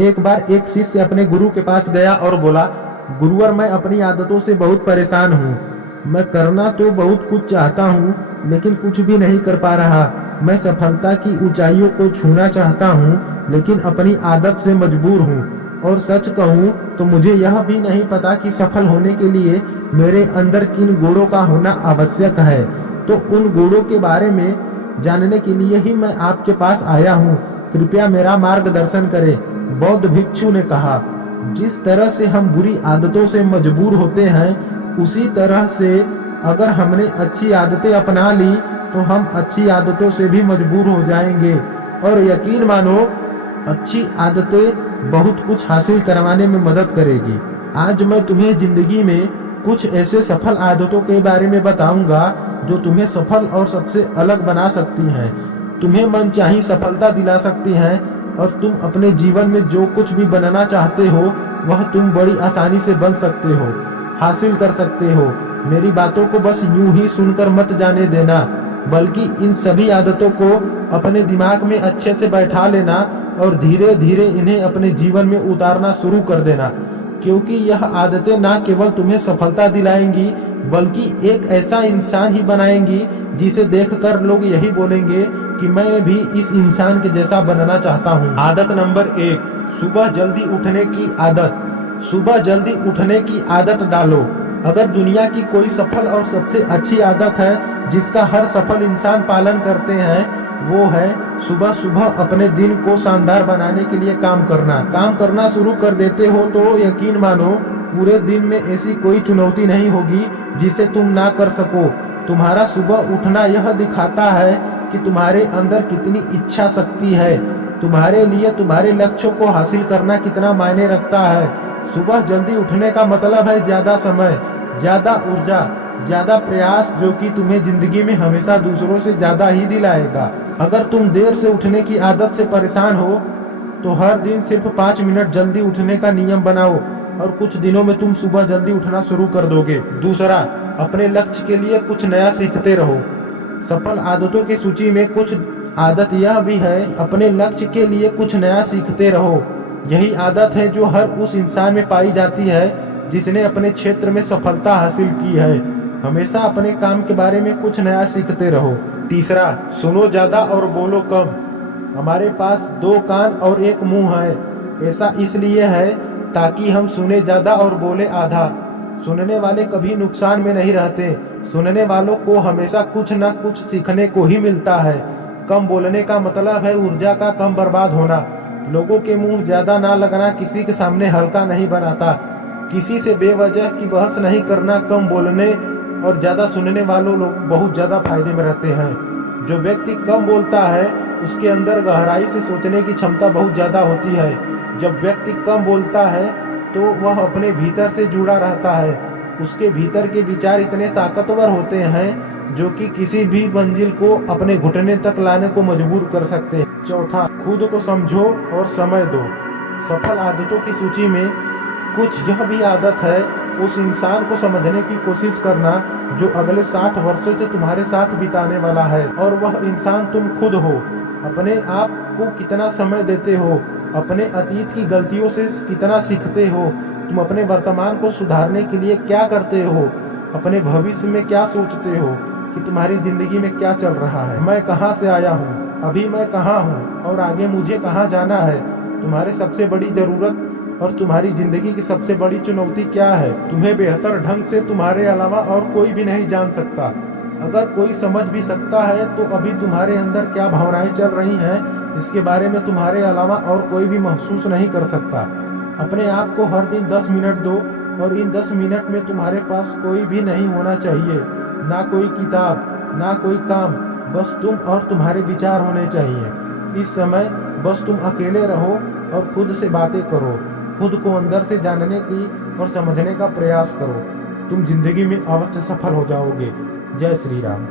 एक बार एक शिष्य अपने गुरु के पास गया और बोला, गुरुवर, मैं अपनी आदतों से बहुत परेशान हूँ। मैं करना तो बहुत कुछ चाहता हूँ, लेकिन कुछ भी नहीं कर पा रहा। मैं सफलता की ऊंचाइयों को छूना चाहता हूँ, लेकिन अपनी आदत से मजबूर हूँ। और सच कहूँ तो मुझे यह भी नहीं पता कि सफल होने के लिए मेरे अंदर किन गुणों का होना आवश्यक है। तो उन गुणों के बारे में जानने के लिए ही मैं आपके पास आया हूँ। कृपया मेरा मार्गदर्शन करें। बौद्ध भिक्षु ने कहा, जिस तरह से हम बुरी आदतों से मजबूर होते हैं, उसी तरह से अगर हमने अच्छी आदतें अपना ली तो हम अच्छी आदतों से भी मजबूर हो जाएंगे। और यकीन मानो, अच्छी आदतें बहुत कुछ हासिल करवाने में मदद करेगी। आज मैं तुम्हें जिंदगी में कुछ ऐसे सफल आदतों के बारे में बताऊंगा जो तुम्हें सफल और सबसे अलग बना सकती हैं, तुम्हें मनचाही सफलता दिला सकती हैं, और तुम अपने जीवन में जो कुछ भी बनना चाहते हो वह तुम बड़ी आसानी से बन सकते हो, हासिल कर सकते हो। मेरी बातों को बस यूं ही सुनकर मत जाने देना, बल्कि इन सभी आदतों को अपने दिमाग में अच्छे से बैठा लेना और धीरे धीरे इन्हें अपने जीवन में उतारना शुरू कर देना। क्योंकि यह आदतें ना केवल तुम्हें सफलता दिलाएंगी, बल्कि एक ऐसा इंसान ही बनाएंगी जिसे देखकर लोग यही बोलेंगे कि मैं भी इस इंसान के जैसा बनना चाहता हूँ। आदत नंबर 1, सुबह जल्दी उठने की आदत। सुबह जल्दी उठने की आदत डालो। अगर दुनिया की कोई सफल और सबसे अच्छी आदत है जिसका हर सफल इंसान पालन करते हैं, वो है सुबह सुबह अपने दिन को शानदार बनाने के लिए काम करना शुरू कर देते हो तो यकीन मानो, पूरे दिन में ऐसी कोई चुनौती नहीं होगी जिसे तुम ना कर सको। तुम्हारा सुबह उठना यह दिखाता है कि तुम्हारे अंदर कितनी इच्छा शक्ति है, तुम्हारे लिए तुम्हारे लक्ष्यों को हासिल करना कितना मायने रखता है। सुबह जल्दी उठने का मतलब है ज्यादा समय, ज्यादा ऊर्जा, ज्यादा प्रयास, जो कि तुम्हें जिंदगी में हमेशा दूसरों से ज्यादा ही दिलाएगा। अगर तुम देर से उठने की आदत से परेशान हो तो हर दिन सिर्फ 5 मिनट जल्दी उठने का नियम बनाओ और कुछ दिनों में तुम सुबह जल्दी उठना शुरू कर दोगे। दूसरा, अपने लक्ष्य के लिए कुछ नया सीखते रहो। सफल आदतों की सूची में कुछ आदत यह भी है, अपने लक्ष्य के लिए कुछ नया सीखते रहो। यही आदत है जो हर उस इंसान में पाई जाती है जिसने अपने क्षेत्र में सफलता हासिल की है। हमेशा अपने काम के बारे में कुछ नया सीखते रहो। तीसरा, सुनो ज्यादा और बोलो कम। हमारे पास 2 कान और 1 मुंह है। ऐसा इसलिए है ताकि हम सुने ज्यादा और बोले आधा। सुनने वाले कभी नुकसान में नहीं रहते। सुनने वालों को हमेशा कुछ न कुछ सीखने को ही मिलता है। कम बोलने का मतलब है ऊर्जा का कम बर्बाद होना। लोगों के मुंह ज्यादा ना लगना किसी के सामने हल्का नहीं बनाता। किसी से बेवजह की बहस नहीं करना कम बोलने और ज्यादा सुनने वालों लोग बहुत ज्यादा फायदे में रहते हैं। जो व्यक्ति कम बोलता है उसके अंदर गहराई से सोचने की क्षमता बहुत ज्यादा होती है। जब व्यक्ति कम बोलता है तो वह अपने भीतर से जुड़ा रहता है। उसके भीतर के विचार इतने ताकतवर होते हैं जो कि किसी भी मंजिल को अपने घुटने तक लाने को मजबूर कर सकते हैं। चौथा, खुद को समझो और समय दो। सफल आदतों की सूची में कुछ यह भी आदत है, उस इंसान को समझने की कोशिश करना जो अगले 60 वर्षों से तुम्हारे साथ बिताने वाला है, और वह इंसान तुम खुद हो। अपने आप को कितना समय देते हो, अपने अतीत की गलतियों से कितना सीखते हो, तुम अपने वर्तमान को सुधारने के लिए क्या करते हो, अपने भविष्य में क्या सोचते हो कि तुम्हारी जिंदगी में क्या चल रहा है। मैं कहाँ से आया हूँ, अभी मैं कहाँ हूँ और आगे मुझे कहाँ जाना है। तुम्हारी सबसे बड़ी जरूरत और तुम्हारी जिंदगी की सबसे बड़ी चुनौती क्या है, तुम्हें बेहतर ढंग से तुम्हारे अलावा और कोई भी नहीं जान सकता। अगर कोई समझ भी सकता है तो अभी तुम्हारे अंदर क्या भावनाएं चल रही हैं, इसके बारे में तुम्हारे अलावा और कोई भी महसूस नहीं कर सकता। अपने आप को हर दिन 10 मिनट दो, और इन 10 मिनट में तुम्हारे पास कोई भी नहीं होना चाहिए, ना कोई किताब, ना कोई काम, बस तुम और तुम्हारे विचार होने चाहिए। इस समय बस तुम अकेले रहो और खुद से बातें करो, खुद को अंदर से जानने की और समझने का प्रयास करो। तुम जिंदगी में अवश्य सफल हो जाओगे। जय श्री राम।